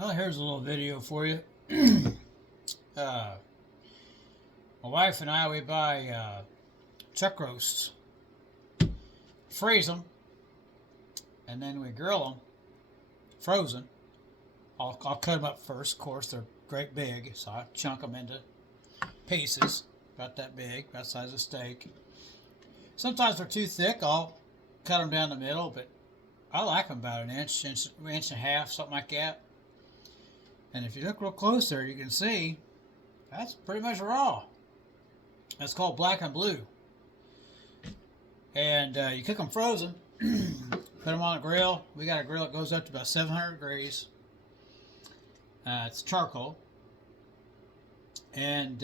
Well, here's a little video for you. uh, my wife and I, we buy chuck roasts, freeze them, and then we grill them, frozen. I'll cut them up first. Of course, they're great big, so I chunk them into pieces, about that big, about the size of a steak. Sometimes they're too thick. I'll cut them down the middle, but I like them about an inch and a half, something like that. And if you look real close there, you can see that's pretty much raw. That's called black and blue. And you cook them frozen, put them on a grill. We got a grill that goes up to about 700 degrees. It's charcoal. And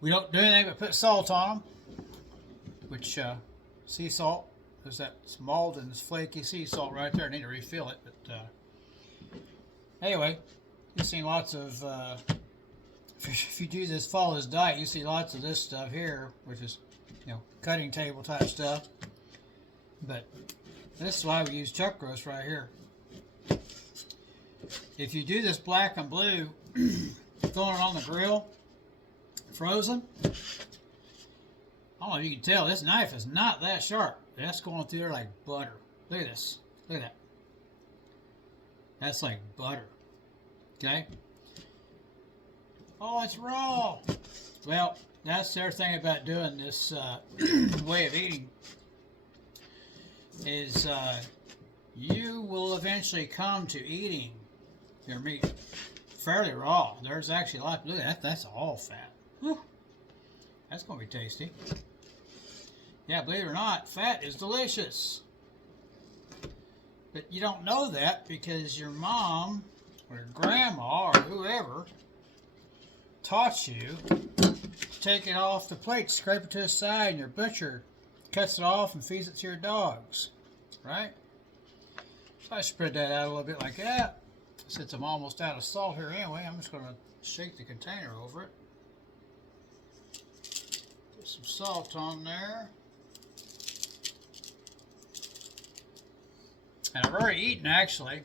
we don't do anything but put salt on them, which sea salt. There's that mold and this flaky sea salt right there. I need to refill it, but anyway, you've seen lots of, if you do this, follow this diet, you see lots of this stuff here, which is, cutting table type stuff. But this is why we use chuck roast right here. If you do this black and blue, throwing it on the grill, frozen, I don't know if you can tell, this knife is not that sharp. That's going through there like butter. Look at this. Look at that. That's like butter. Okay? Oh, it's raw. Well, that's the other thing about doing this way of eating is you will eventually come to eating your meat fairly raw. There's actually a lot. Look at that. That's all fat. Whew. That's going to be tasty. Yeah, believe it or not, fat is delicious. But you don't know that because your mom or your grandma or whoever taught you to take it off the plate, scrape it to the side, and your butcher cuts it off and feeds it to your dogs. Right? So I spread that out a little bit like that. Since I'm almost out of salt here anyway, I'm just going to shake the container over it. Put some salt on there. And I've already eaten, actually.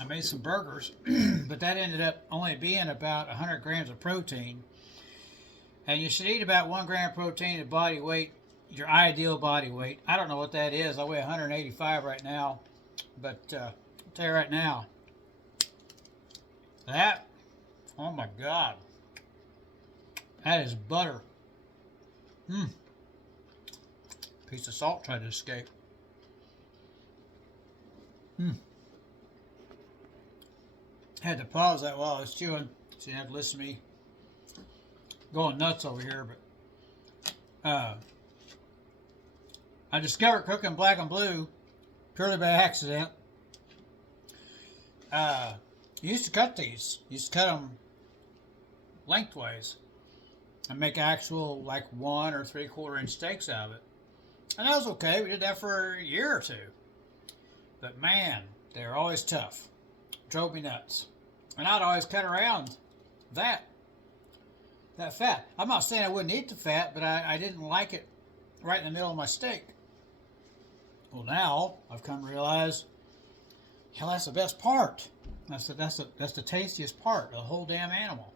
I made some burgers, but that ended up only being about 100 grams of protein. And you should eat about 1 gram of protein to body weight, your ideal body weight. I don't know what that is. I weigh 185 right now. But I'll tell you right now, that, oh my God, that is butter. Piece of salt tried to escape. Had to pause that while I was chewing, so you have to listen to me going nuts over here. But I discovered cooking black and blue purely by accident. You used to cut these. You used to cut them lengthways and make actual like 1 or 3/4 inch steaks out of it. And that was okay. We did that for a year or two. But man, they were always tough. Drove me nuts. And I'd always cut around that fat. I'm not saying I wouldn't eat the fat, but I didn't like it right in the middle of my steak. Well, now I've come to realize, hell, that's the best part. That's the tastiest part of the whole damn animal.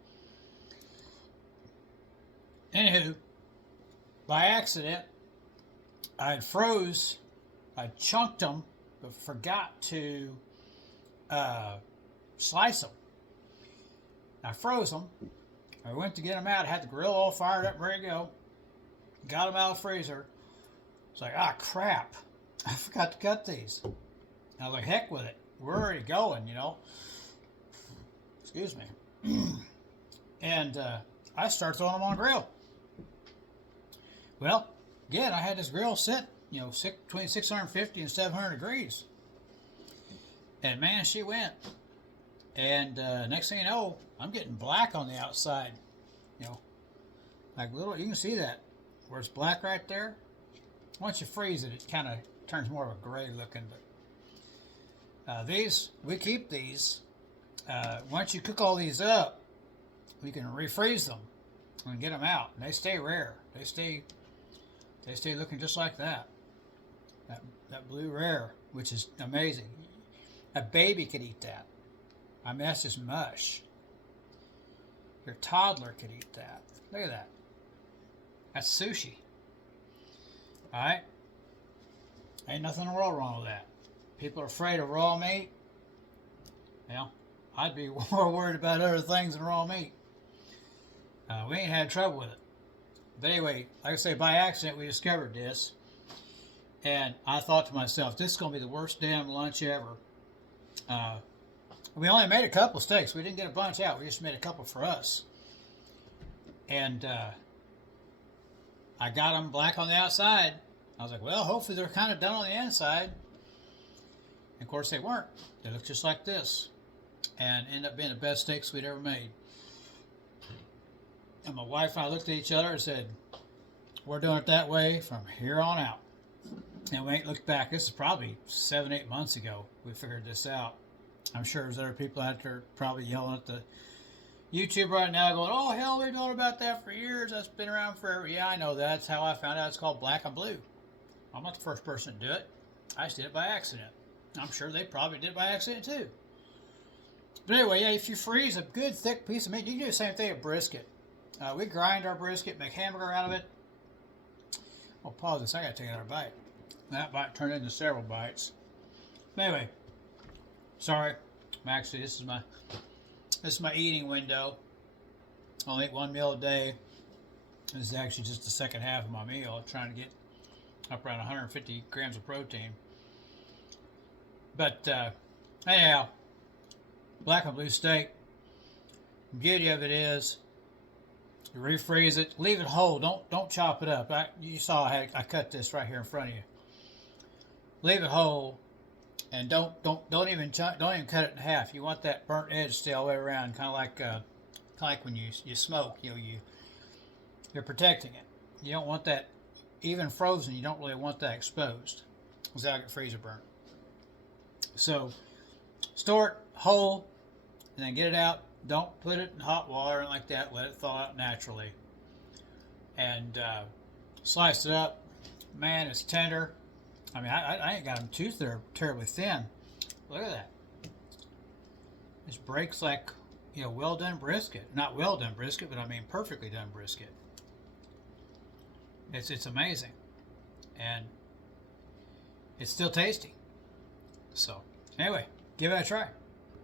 Anywho, by accident, I chunked them, but forgot to slice them. I froze them. I went to get them out. I had the grill all fired up, ready to go. Got them out of the freezer. It's like, crap. I forgot to cut these. I was like, heck with it. We're already going, Excuse me. And I started throwing them on the grill. Well, again, I had this grill set, between 650 and 700 degrees. And man, she went. And next thing you know, I'm getting black on the outside. Like little, you can see that. Where it's black right there. Once you freeze it, it kind of turns more of a gray looking. But we keep these. Once you cook all these up, we can refreeze them and get them out. And they stay rare. They stay looking just like that. That blue rare, which is amazing. A baby could eat that. I mean, that's just mush. Your toddler could eat that. Look at that. That's sushi. Alright? Ain't nothing in the world wrong with that. People are afraid of raw meat. Well, I'd be more worried about other things than raw meat. We ain't had trouble with it. But anyway, like I say, by accident we discovered this. And I thought to myself, this is going to be the worst damn lunch ever. We only made a couple steaks. We didn't get a bunch out. We just made a couple for us. And I got them black on the outside. I was like, well, hopefully they're kind of done on the inside. And of course they weren't. They looked just like this. And ended up being the best steaks we'd ever made. And my wife and I looked at each other and said, we're doing it that way from here on out. And we ain't looked back. This is probably 7-8 months ago we figured this out. I'm sure there's other people out there probably yelling at the YouTube right now going, oh, hell, we've known about that for years. That's been around forever. Yeah, I know that. That's how I found out it's called black and blue. I'm not the first person to do it. I just did it by accident. I'm sure they probably did it by accident too. But anyway, yeah, if you freeze a good thick piece of meat, you can do the same thing with brisket. We grind our brisket, make hamburger out of it. Well, pause this. I got to take another bite. That bite turned into several bites. But anyway, sorry. Actually, this is my eating window. I'll eat one meal a day. This is actually just the second half of my meal. I'm trying to get up around 150 grams of protein. But anyhow, black and blue steak. The beauty of it is, you refreeze it, leave it whole. Don't chop it up. You saw I cut this right here in front of you. Leave it whole, and don't even cut it in half. You want that burnt edge to stay all the way around, kind of like when you smoke. You're protecting it. You don't want that even frozen. You don't really want that exposed, because that'll get freezer burnt. So store it whole, and then get it out. Don't put it in hot water and like that. Let it thaw out naturally. And slice it up. Man, it's tender. I mean, I ain't got them too terribly thin. Look at that. This breaks like, well done brisket. Not well done brisket, but I mean perfectly done brisket. It's amazing. And it's still tasty. So, anyway, give it a try.